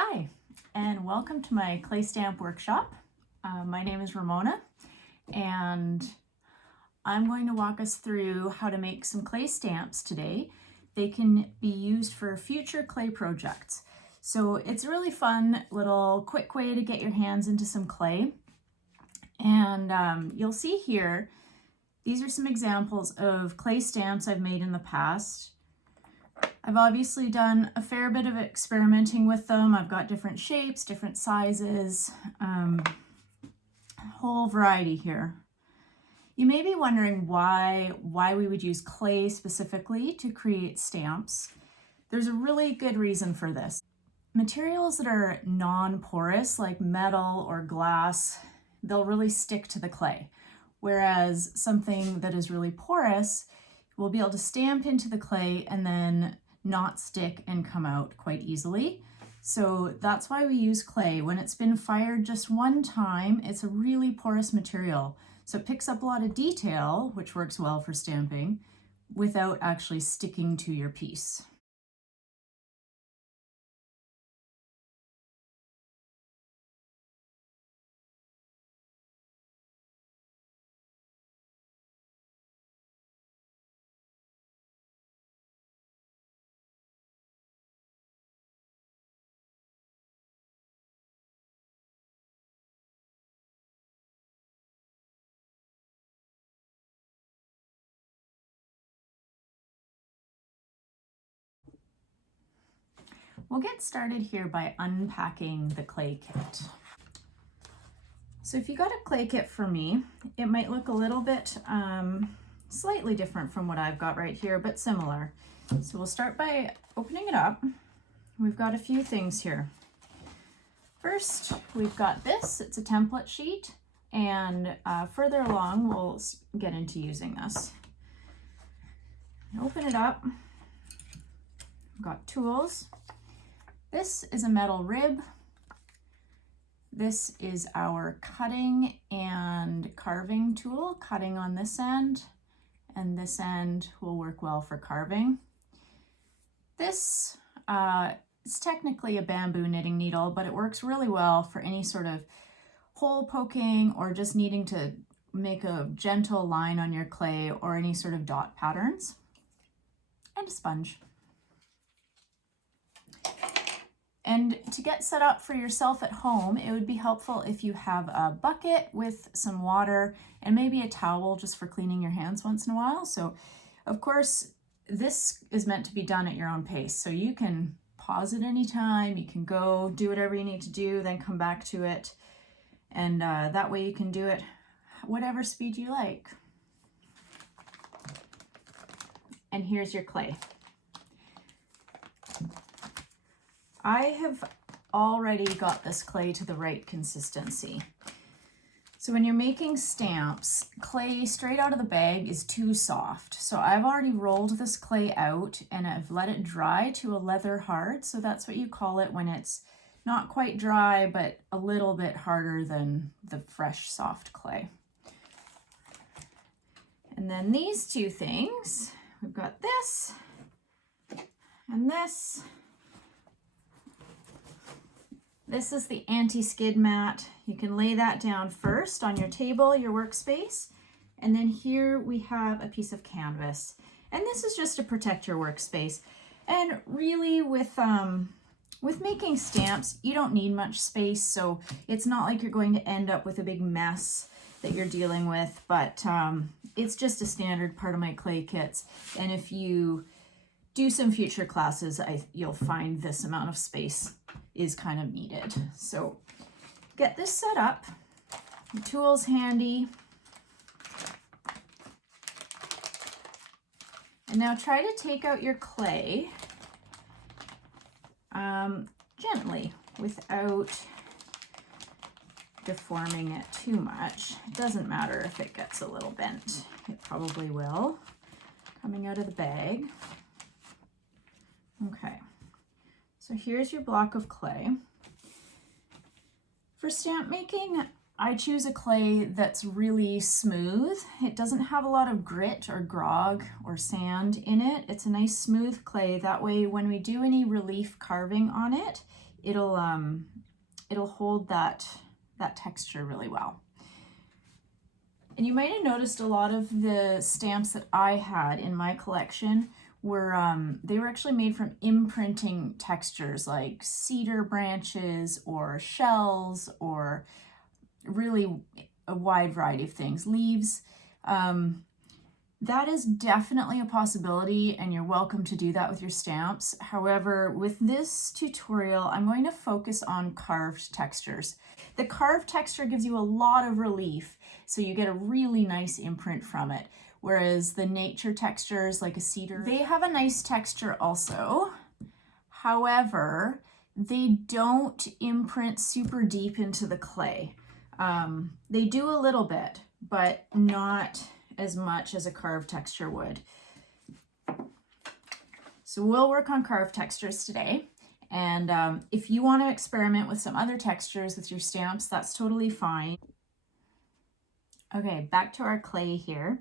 Hi, and welcome to my clay stamp workshop. My name is Ramona, and I'm going to walk us through how to make some clay stamps today. They can be used for future clay projects. So it's a really fun little quick way to get your hands into some clay. And you'll see here, these are some examples of clay stamps I've made in the past. I've obviously done a fair bit of experimenting with them. I've got different shapes, different sizes, a whole variety here. You may be wondering why we would use clay specifically to create stamps. There's a really good reason for this. Materials that are non-porous, like metal or glass, they'll really stick to the clay. Whereas something that is really porous will be able to stamp into the clay and then not stick and come out quite easily. So that's why we use clay. When it's been fired just one time, it's a really porous material. So it picks up a lot of detail, which works well for stamping, without actually sticking to your piece. We'll get started here by unpacking the clay kit. So if you got a clay kit for me, it might look a little bit slightly different from what I've got right here, but similar. So we'll start by opening it up. We've got a few things here. First, we've got this. It's a template sheet, and further along, we'll get into using this. Open it up. We've got tools. This is a metal rib. This is our cutting and carving tool, cutting on this end, and this end will work well for carving. This is technically a bamboo knitting needle, but it works really well for any sort of hole poking or just needing to make a gentle line on your clay or any sort of dot patterns. And a sponge. And to get set up for yourself at home, it would be helpful if you have a bucket with some water and maybe a towel just for cleaning your hands once in a while. So of course, this is meant to be done at your own pace. So you can pause at any time, you can go do whatever you need to do, then come back to it. And that way you can do it whatever speed you like. And here's your clay. I have already got this clay to the right consistency. So when you're making stamps, clay straight out of the bag is too soft. So I've already rolled this clay out and I've let it dry to a leather hard. So that's what you call it when it's not quite dry, but a little bit harder than the fresh, soft clay. And then these two things, we've got this and this. This is the anti-skid mat. You can lay that down first on your table, your workspace. And then here we have a piece of canvas. And this is just to protect your workspace. And really with making stamps, you don't need much space. So it's not like you're going to end up with a big mess that you're dealing with, but it's just a standard part of my clay kits. And if you do some future classes, you'll find this amount of space is kind of needed. So get this set up, the tools handy. And now try to take out your clay gently without deforming it too much. It doesn't matter if it gets a little bent. It probably will, coming out of the bag. Okay. So here's your block of clay. For stamp making, I choose a clay that's really smooth. It doesn't have a lot of grit or grog or sand in it. It's a nice smooth clay. That way when we do any relief carving on it, it'll hold that texture really well. And you might have noticed a lot of the stamps that I had in my collection were they were actually made from imprinting textures like cedar branches or shells or really a wide variety of things, leaves. That is definitely a possibility, and you're welcome to do that with your stamps. However, with this tutorial, I'm going to focus on carved textures. The carved texture gives you a lot of relief, so you get a really nice imprint from it. Whereas the nature textures, like a cedar, they have a nice texture also. However, they don't imprint super deep into the clay. They do a little bit, but not as much as a carved texture would. So we'll work on carved textures today. And if you want to experiment with some other textures with your stamps, that's totally fine. Okay, back to our clay here.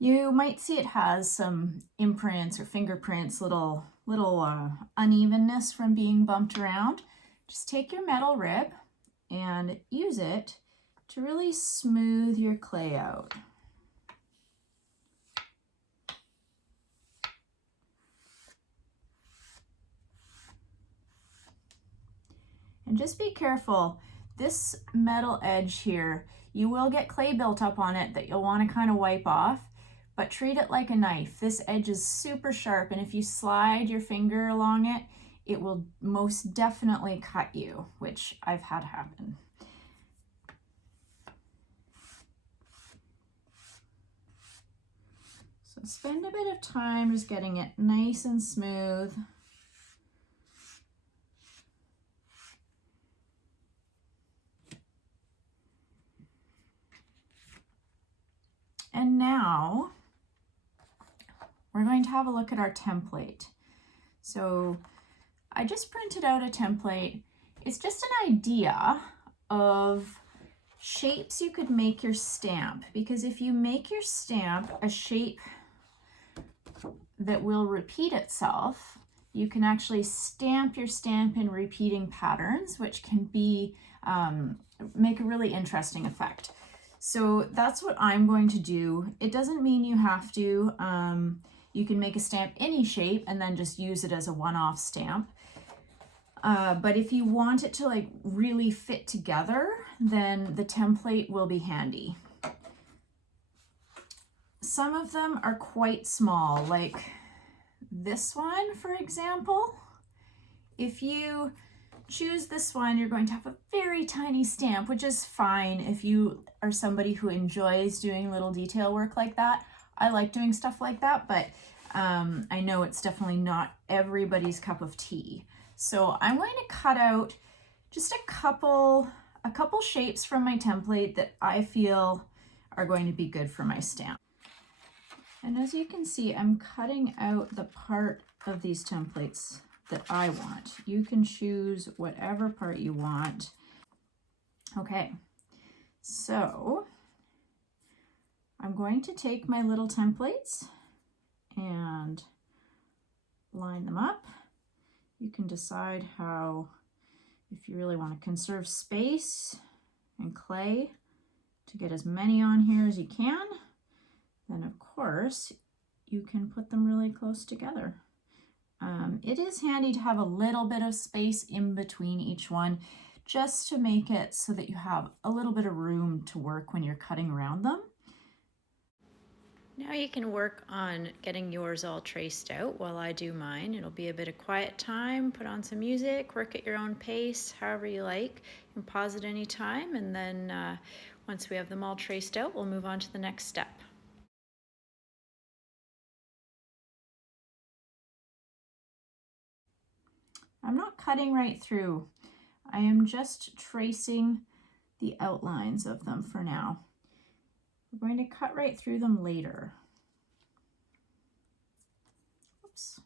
You might see it has some imprints or fingerprints, little unevenness from being bumped around. Just take your metal rib and use it to really smooth your clay out. And just be careful, this metal edge here, you will get clay built up on it that you'll want to kind of wipe off, but treat it like a knife. This edge is super sharp, and if you slide your finger along it, it will most definitely cut you, which I've had happen. So spend a bit of time just getting it nice and smooth. And now we're going to have a look at our template. So I just printed out a template. It's just an idea of shapes you could make your stamp, because if you make your stamp a shape that will repeat itself, you can actually stamp your stamp in repeating patterns, which can be make a really interesting effect. So that's what I'm going to do. It doesn't mean you have to. You can make a stamp any shape and then just use it as a one-off stamp. But if you want it to like really fit together, then the template will be handy. Some of them are quite small, like this one, for example. If you choose this one, you're going to have a very tiny stamp, which is fine if you are somebody who enjoys doing little detail work like that. I like doing stuff like that, but I know it's definitely not everybody's cup of tea. So I'm going to cut out just a couple shapes from my template that I feel are going to be good for my stamp. And as you can see, I'm cutting out the part of these templates that I want. You can choose whatever part you want. Okay, so I'm going to take my little templates and line them up. You can decide how, if you really want to conserve space and clay to get as many on here as you can, then of course you can put them really close together. It is handy to have a little bit of space in between each one, just to make it so that you have a little bit of room to work when you're cutting around them. Now you can work on getting yours all traced out while I do mine. It'll be a bit of quiet time, put on some music, work at your own pace, however you like. You can pause at any time, and then once we have them all traced out, we'll move on to the next step. I'm not cutting right through. I am just tracing the outlines of them for now. We're going to cut right through them later. Oops.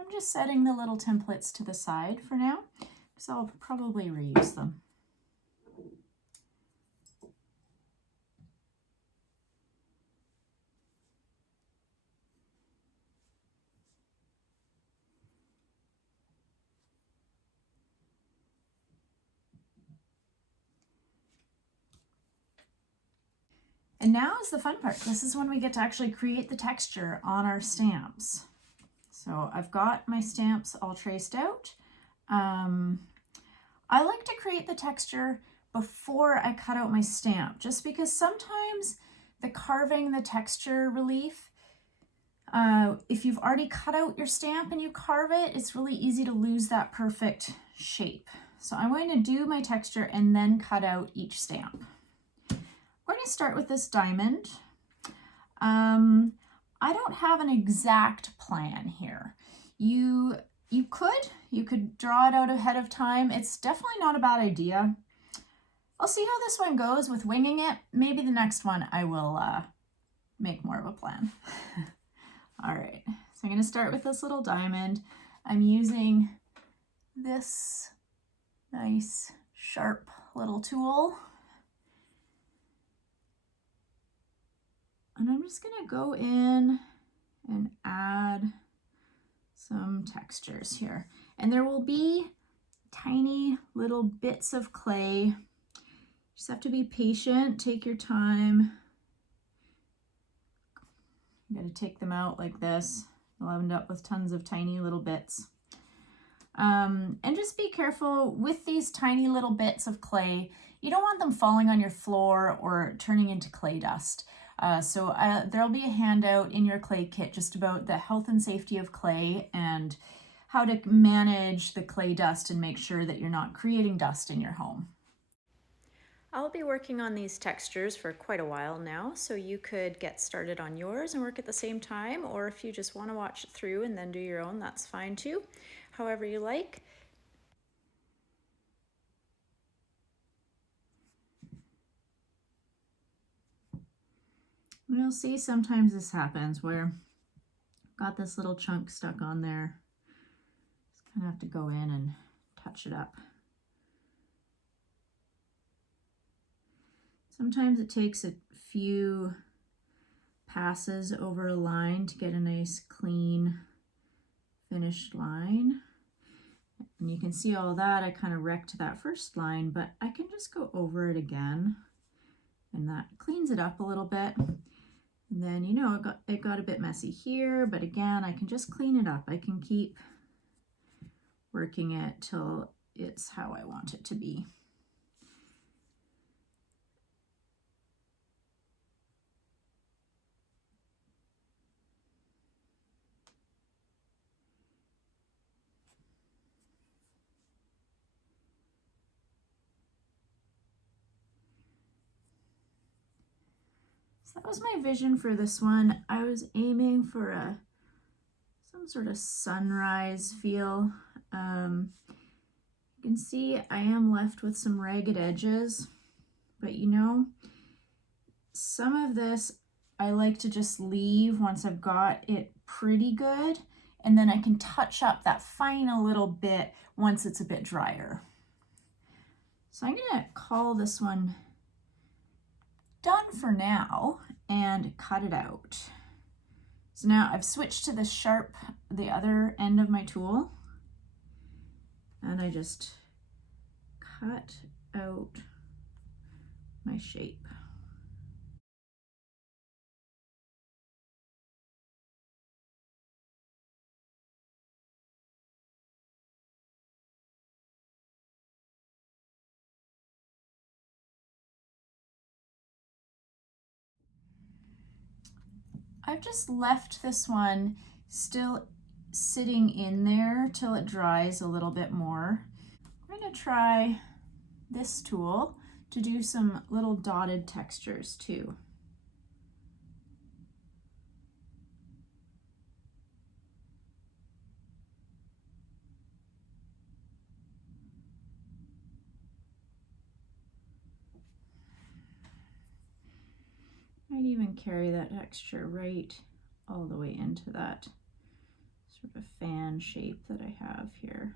I'm just setting the little templates to the side for now, because I'll probably reuse them. And now is the fun part. This is when we get to actually create the texture on our stamps. So I've got my stamps all traced out. I like to create the texture before I cut out my stamp, just because sometimes the carving, the texture relief, if you've already cut out your stamp and you carve it, it's really easy to lose that perfect shape. So I'm going to do my texture and then cut out each stamp. We're going to start with this diamond. I don't have an exact plan here. You could draw it out ahead of time. It's definitely not a bad idea. I'll see how this one goes with winging it. Maybe the next one I will make more of a plan. All right, so I'm going to start with this little diamond. I'm using this nice sharp little tool. And I'm just gonna go in and add some textures here. And there will be tiny little bits of clay. Just have to be patient, take your time. You gotta take them out like this. You'll end up with tons of tiny little bits. And just be careful with these tiny little bits of clay. You don't want them falling on your floor or turning into clay dust. So there'll be a handout in your clay kit just about the health and safety of clay and how to manage the clay dust and make sure that you're not creating dust in your home. I'll be working on these textures for quite a while now, so you could get started on yours and work at the same time, or if you just want to watch it through and then do your own, that's fine too. However you like. You'll see sometimes this happens where I've got this little chunk stuck on there. Just kind of have to go in and touch it up. Sometimes it takes a few passes over a line to get a nice clean finished line. And you can see all that, I kind of wrecked that first line, but I can just go over it again and that cleans it up a little bit. And then, you know, it got a bit messy here, but again, I can just clean it up. I can keep working it till it's how I want it to be. So that was my vision for this one. I was aiming for some sort of sunrise feel. You can see I am left with some ragged edges, but you know, some of this I like to just leave once I've got it pretty good, and then I can touch up that final little bit once it's a bit drier. So I'm gonna call this one done for now and cut it out. So now I've switched to the other end of my tool, and I just cut out my shape. I've just left this one still sitting in there till it dries a little bit more. I'm going to try this tool to do some little dotted textures too. Might even carry that texture right all the way into that sort of a fan shape that I have here.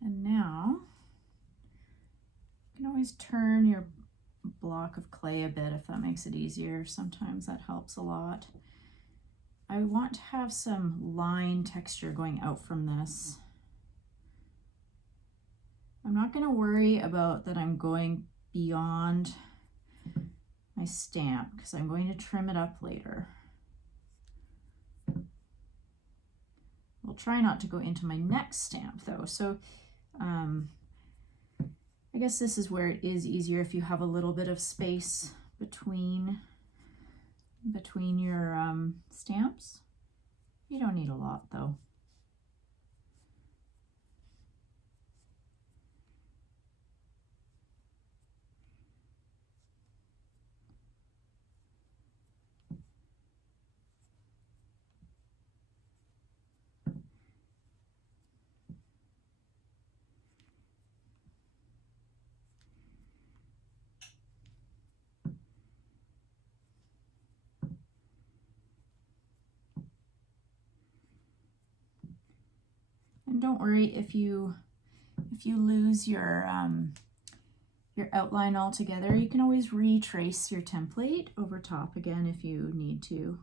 And now you can always turn your block of clay a bit if that makes it easier. Sometimes that helps a lot. I want to have some line texture going out from this. I'm not going to worry about that I'm going beyond my stamp because I'm going to trim it up later. We'll try not to go into my next stamp though. So I guess this is where it is easier if you have a little bit of space between your stamps. You don't need a lot though. And don't worry if you lose your outline altogether. You can always retrace your template over top again if you need to.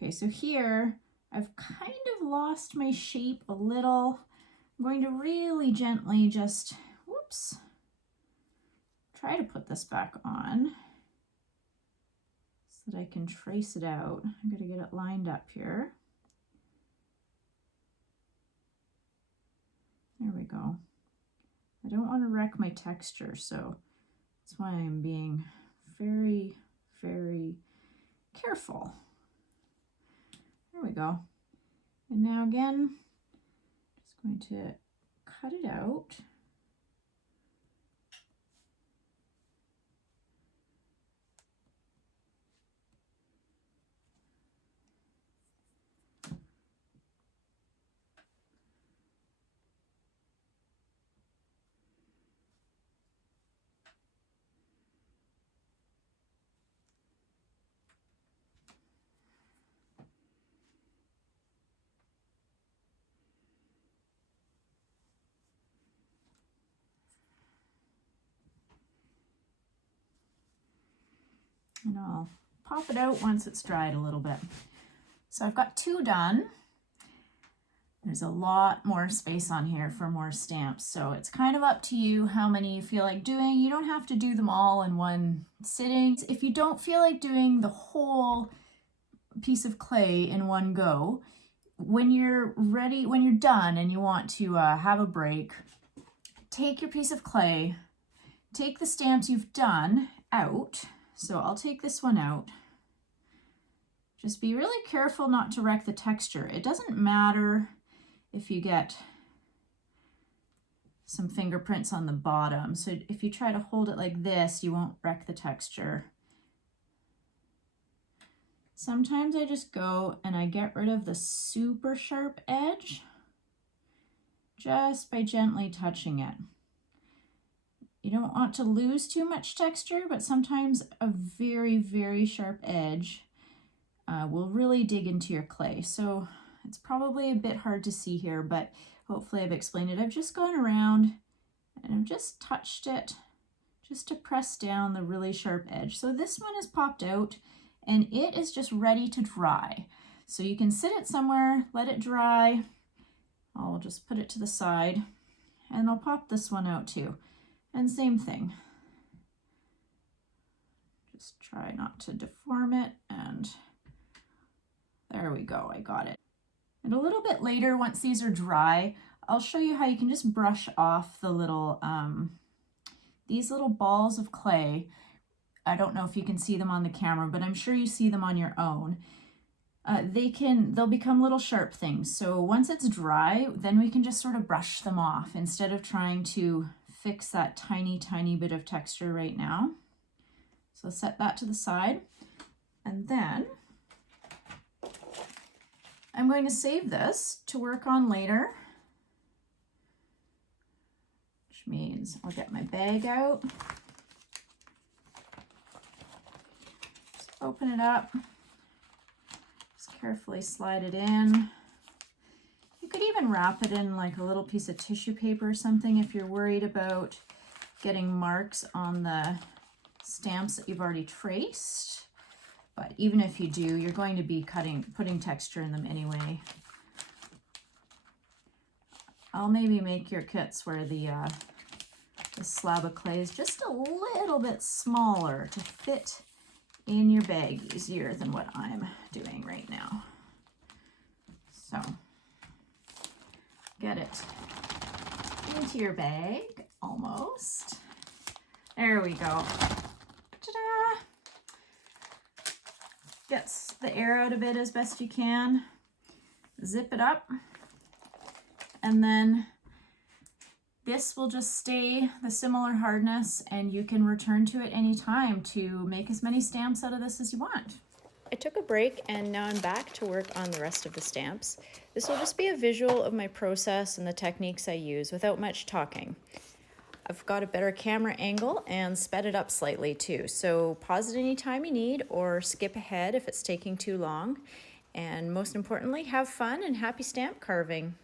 Okay, so here I've kind of lost my shape a little. I'm going to really gently just, whoops, try to put this back on so that I can trace it out. I'm going to get it lined up here. There we go. I don't want to wreck my texture, so that's why I'm being very, very careful. There we go. And now again, just going to cut it out. And I'll pop it out once it's dried a little bit. So I've got 2 done. There's a lot more space on here for more stamps, so it's kind of up to you how many you feel like doing. You don't have to do them all in one sitting. If you don't feel like doing the whole piece of clay in one go, when you're ready, when you're done and you want to have a break, take your piece of clay, take the stamps you've done out. So I'll take this one out. Just be really careful not to wreck the texture. It doesn't matter if you get some fingerprints on the bottom. So if you try to hold it like this, you won't wreck the texture. Sometimes I just go and I get rid of the super sharp edge just by gently touching it. You don't want to lose too much texture, but sometimes a very, very sharp edge will really dig into your clay. So it's probably a bit hard to see here, but hopefully I've explained it. I've just gone around and I've just touched it just to press down the really sharp edge. So this one is popped out and it is just ready to dry. So you can sit it somewhere, let it dry. I'll just put it to the side and I'll pop this one out too. And same thing, try not to deform it, and there we go, I got it. And a little bit later, once these are dry, I'll show you how you can just brush off the little, these little balls of clay. I don't know if you can see them on the camera, but I'm sure you see them on your own. They'll become little sharp things. So once it's dry, then we can just sort of brush them off instead of trying to fix that tiny, tiny bit of texture right now. So set that to the side. And then I'm going to save this to work on later, which means I'll get my bag out. Just open it up. Just carefully slide it in. You could even wrap it in like a little piece of tissue paper or something if you're worried about getting marks on the stamps that you've already traced. But even if you do, you're going to be putting texture in them anyway. I'll maybe make your kits where the slab of clay is just a little bit smaller to fit in your bag easier than what I'm doing right now. So get it into your bag, almost. There we go. Ta-da! Gets the air out of it as best you can. Zip it up. And then this will just stay the similar hardness, and you can return to it anytime to make as many stamps out of this as you want. I took a break and now I'm back to work on the rest of the stamps. This will just be a visual of my process and the techniques I use without much talking. I've got a better camera angle and sped it up slightly too, so pause it anytime you need or skip ahead if it's taking too long. And most importantly, have fun and happy stamp carving.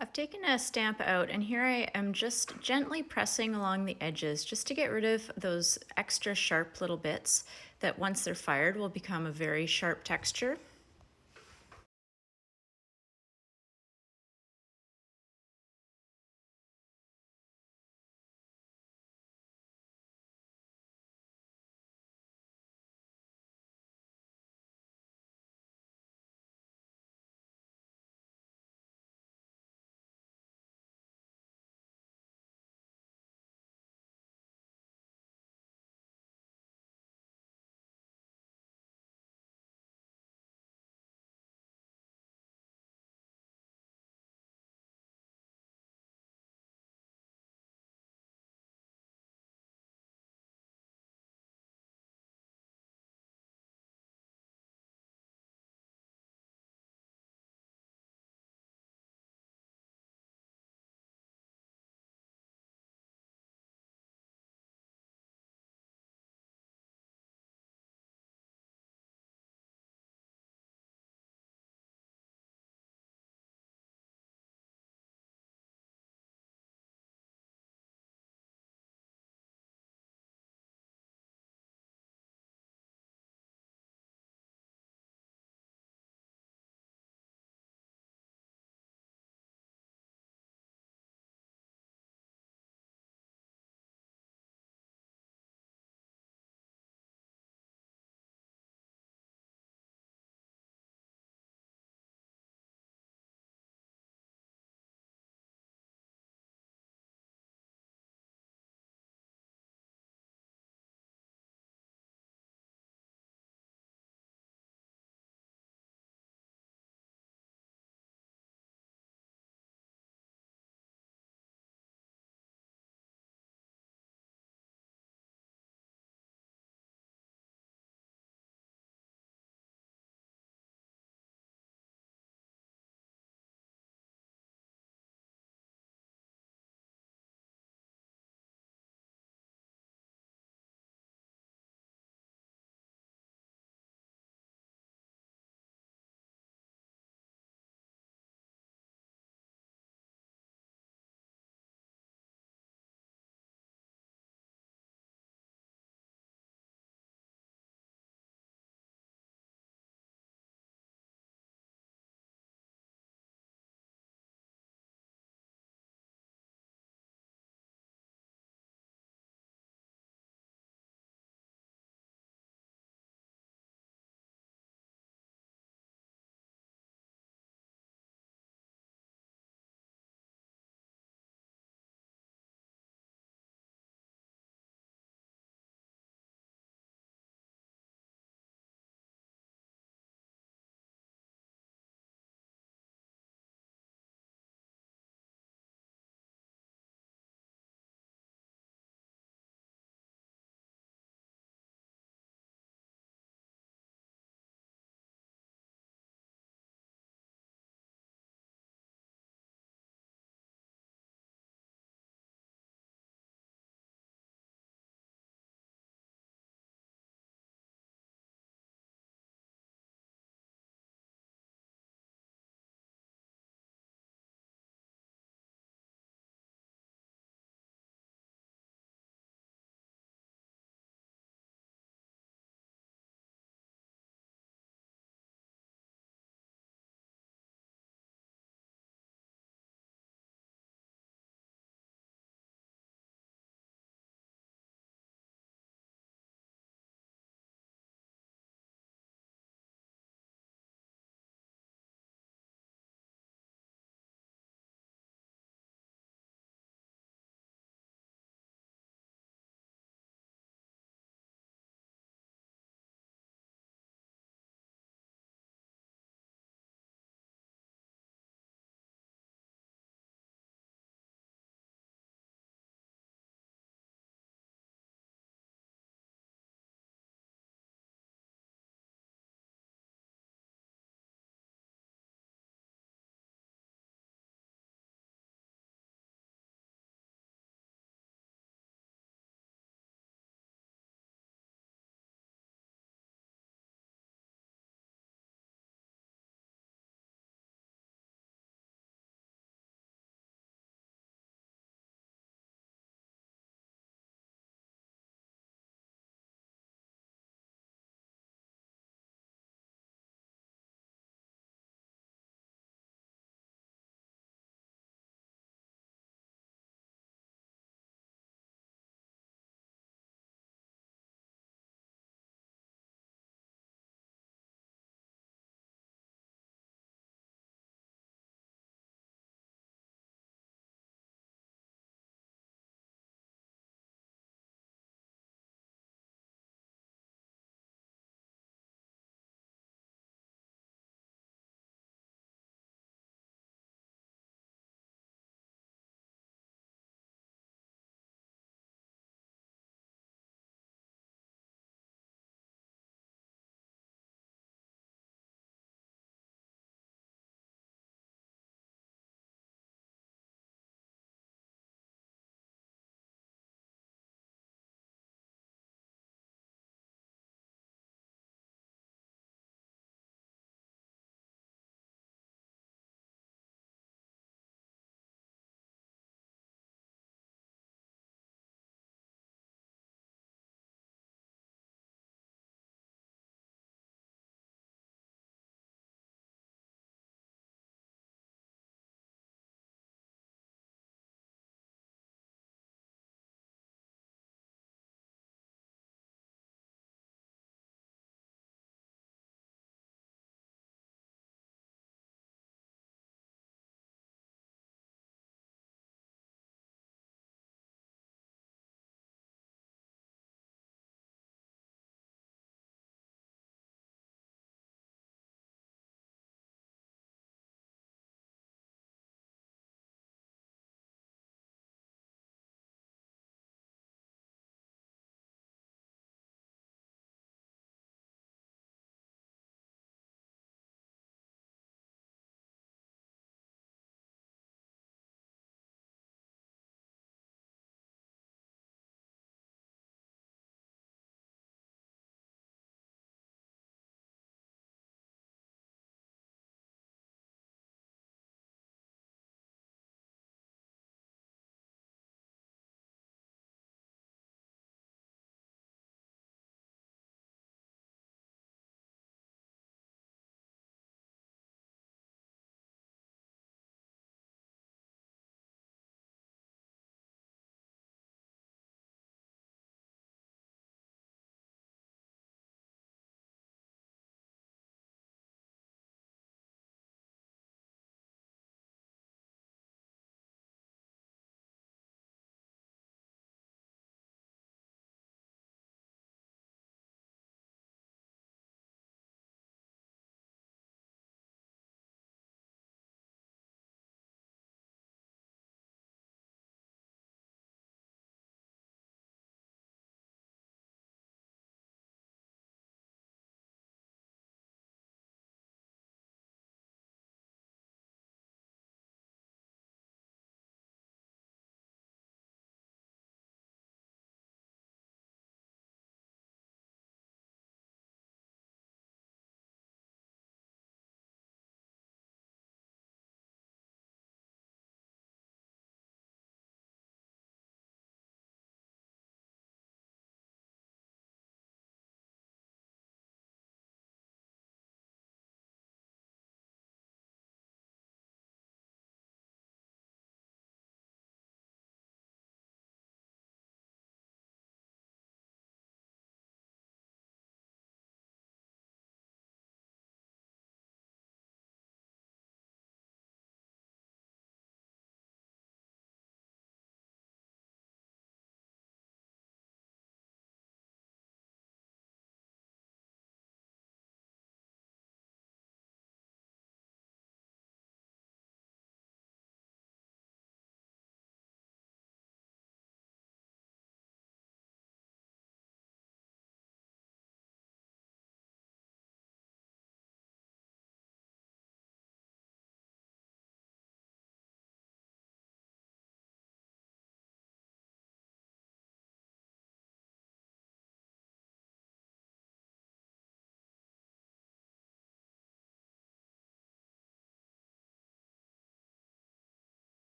I've taken a stamp out and here I am just gently pressing along the edges just to get rid of those extra sharp little bits that once they're fired will become a very sharp texture.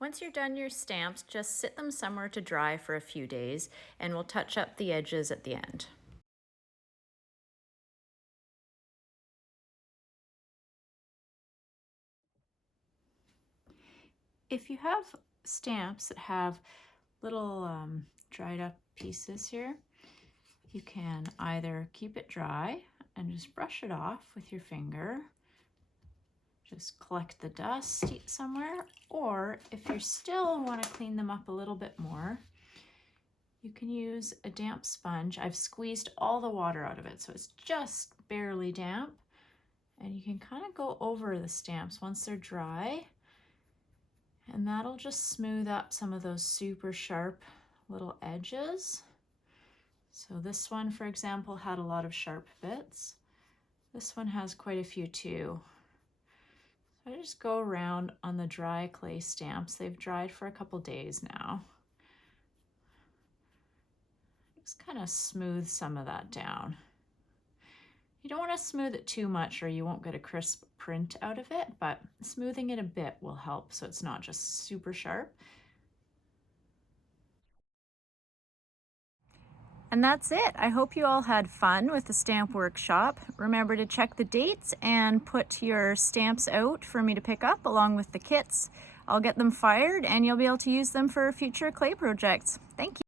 Once you're done your stamps, just sit them somewhere to dry for a few days, and we'll touch up the edges at the end. If you have stamps that have little dried up pieces here, you can either keep it dry and just brush it off with your finger, just collect the dust somewhere, or if you still want to clean them up a little bit more, you can use a damp sponge. I've squeezed all the water out of it, so it's just barely damp, and you can kind of go over the stamps once they're dry, and that'll just smooth up some of those super sharp little edges. So this one, for example, had a lot of sharp bits. This one has quite a few too. So I just go around on the dry clay stamps. They've dried for a couple days now. Just kind of smooth some of that down. You don't want to smooth it too much or you won't get a crisp print out of it, but smoothing it a bit will help so it's not just super sharp. And that's it. I hope you all had fun with the stamp workshop. Remember to check the dates and put your stamps out for me to pick up along with the kits. I'll get them fired and you'll be able to use them for future clay projects. Thank you.